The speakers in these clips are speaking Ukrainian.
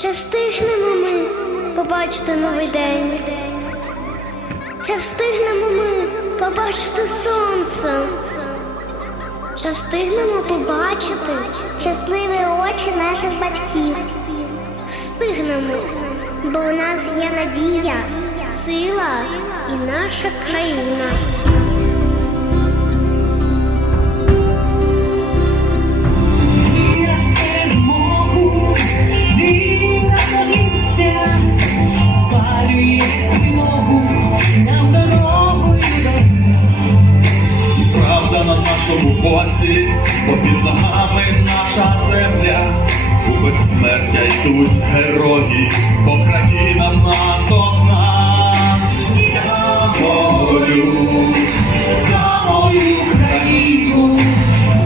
Чи встигнемо ми побачити новий день? Чи встигнемо ми побачити сонце? Чи встигнемо побачити щасливі очі наших батьків? Встигнемо, бо у нас є надія, сила і наша країна. Попід ногами наша земля, у безсмертя йдуть герої, бо країна нас одна. Я молю за мою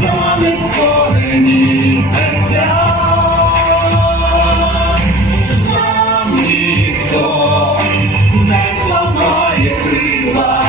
за нескорені серця. Нам ніхто не зламає крила,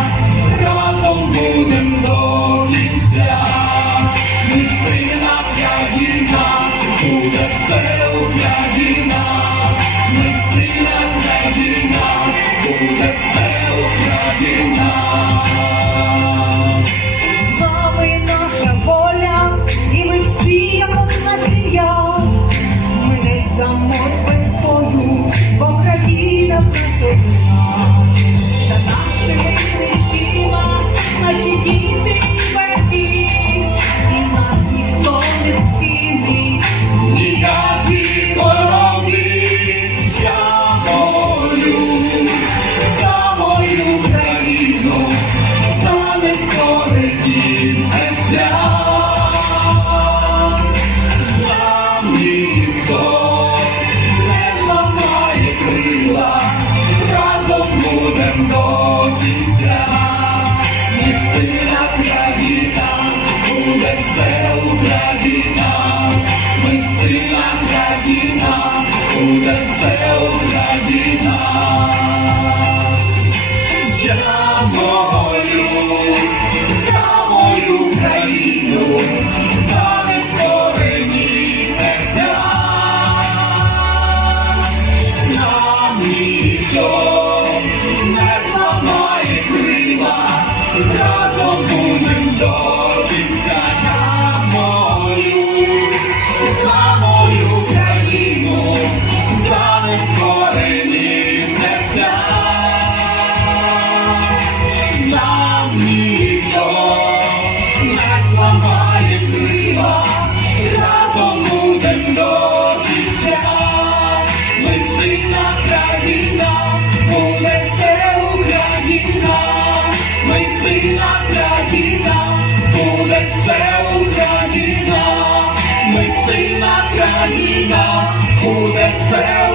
все Україна. Ми сильна країна, буде все Україна. Я молю за мою країну, за нескорені серця. Нам все Україна. Ми сильна країна, буде все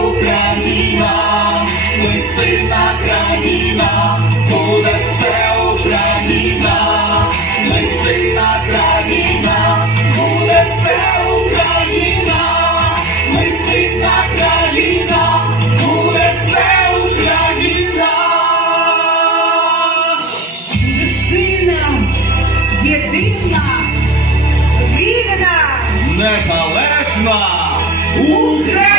незалежна Україна!